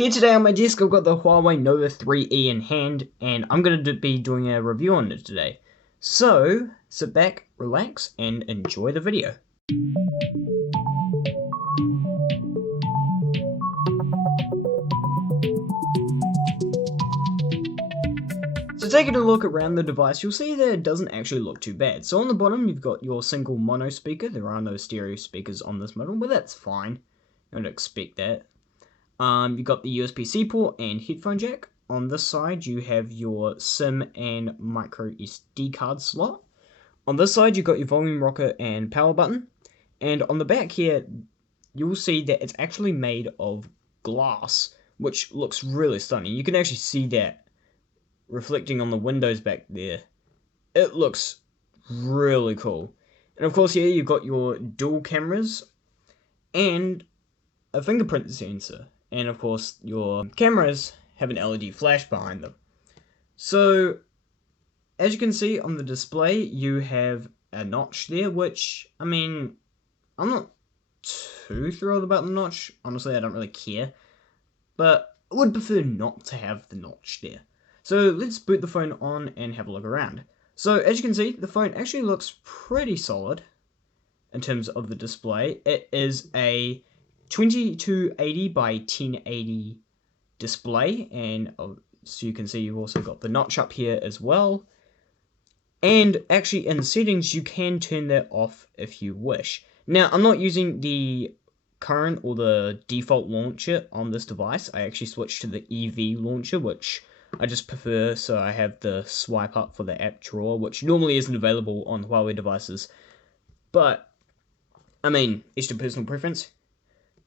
Here today on my desk I've got the Huawei Nova 3E in hand, and I'm going to be doing a review on it today. So, sit back, relax, and enjoy the video. So taking a look around the device, you'll see that it doesn't actually look too bad. So on the bottom you've got your single mono speaker. There are no stereo speakers on this model, but that's fine. You don't expect that. You've got the USB-C port and headphone jack. On this side, you have your SIM and micro SD card slot. On this side, you've got your volume rocker and power button. And on the back here, you'll see that it's actually made of glass, which looks really stunning. You can actually see that reflecting on the windows back there. It looks really cool. And of course, here you've got your dual cameras and a fingerprint sensor. And of course, your cameras have an LED flash behind them. So, as you can see on the display, you have a notch there, which, I mean, I'm not too thrilled about the notch. Honestly, I don't really care. But I would prefer not to have the notch there. So, let's boot the phone on and have a look around. So, as you can see, the phone actually looks pretty solid in terms of the display. It is a 2280 by 1080 display, and so you can see you've also got the notch up here as well. And actually in settings you can turn that off if you wish. Now I'm not using the current or the default launcher on this device. I actually switched to the EV launcher, which I just prefer, so I have the swipe up for the app drawer, which normally isn't available on Huawei devices. But I mean, it's to personal preference.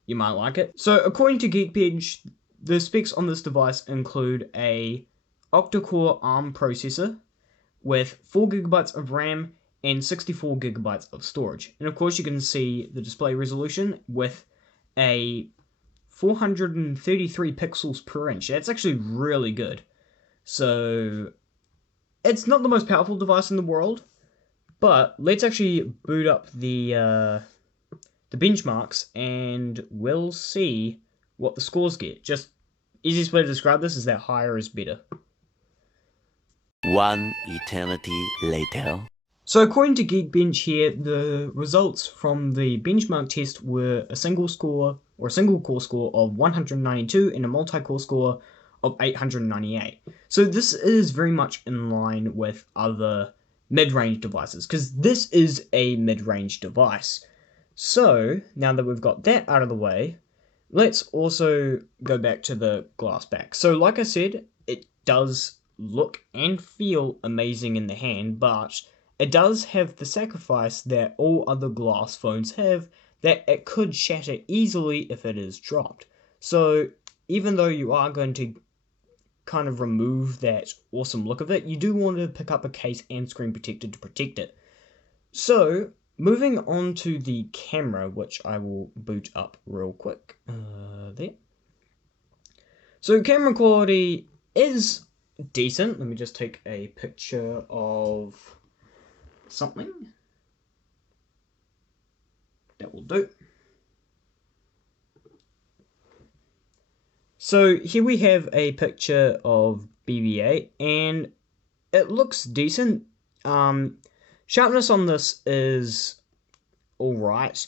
You might like it. So according to Geekbench, the specs on this device include a octa-core ARM processor with 4GB of RAM and 64GB of storage. And of course you can see the display resolution with a 433 pixels per inch. That's actually really good. So it's not the most powerful device in the world, but let's actually boot up the benchmarks and we'll see what the scores get. Just easiest way to describe this is that higher is better. One eternity later. So according to Geekbench here, the results from the benchmark test were a single core score of 192 and a multi-core score of 898. So this is very much in line with other mid-range devices, because this is a mid-range device. So, now that we've got that out of the way, let's also go back to the glass back. So, like I said, it does look and feel amazing in the hand, but it does have the sacrifice that all other glass phones have, that it could shatter easily if it is dropped. So, even though you are going to kind of remove that awesome look of it, you do want to pick up a case and screen protector to protect it. So, moving on to the camera, which I will boot up real quick. There. So camera quality is decent. Let me just take a picture of something. That will do. So here we have a picture of BB-8, and it looks decent. Sharpness on this is alright.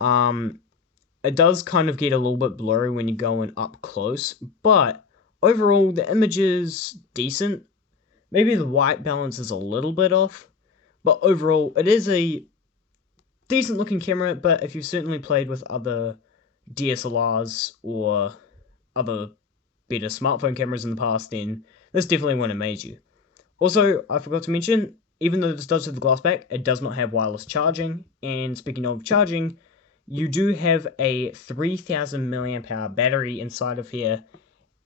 It does kind of get a little bit blurry when you're going up close, but overall the image is decent. Maybe the white balance is a little bit off, but overall it is a decent looking camera. But if you've certainly played with other DSLRs or other better smartphone cameras in the past, then this definitely won't amaze you. Also, I forgot to mention, even though this does have the glass back, it does not have wireless charging. And speaking of charging, you do have a 3000 mAh battery inside of here,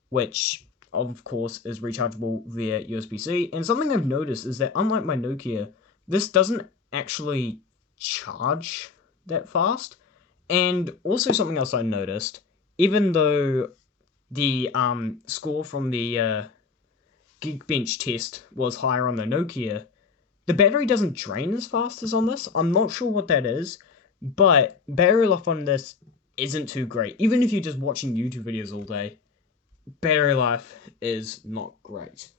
which of course is rechargeable via USB-C. And something I've noticed is that unlike my Nokia, this doesn't actually charge that fast. And also something else I noticed, even though the score from the Geekbench test was higher on the Nokia, the battery doesn't drain as fast as on this. I'm not sure what that is, but battery life on this isn't too great. Even if you're just watching YouTube videos all day, battery life is not great.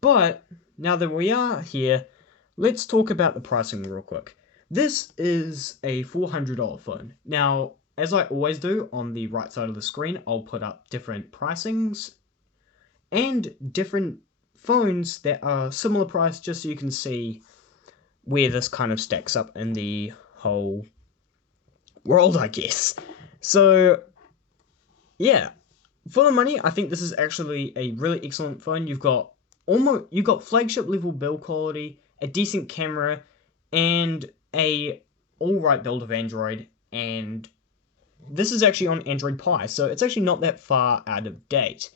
But now that we are here, let's talk about the pricing real quick. This is a $400 phone. Now, as I always do, on the right side of the screen, I'll put up different pricings and different phones that are similar price, just so you can see where this kind of stacks up in the whole world, I guess. So, yeah, for the money, I think this is actually a really excellent phone. You've got flagship level build quality, a decent camera, and a alright build of Android, and this is actually on Android Pie, so it's actually not that far out of date.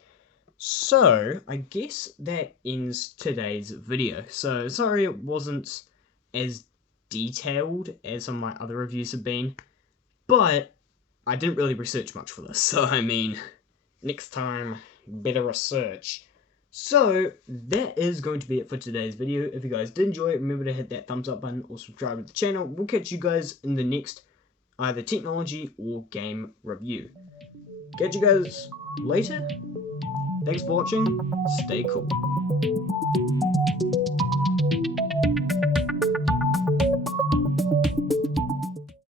So, I guess that ends today's video. So, sorry it wasn't as detailed as some of my other reviews have been, but I didn't really research much for this, so I mean, next time, better research. So, that is going to be it for today's video. If you guys did enjoy it, remember to hit that thumbs up button or subscribe to the channel. We'll catch you guys in the next either technology or game review. Catch you guys later. Thanks for watching. Stay cool.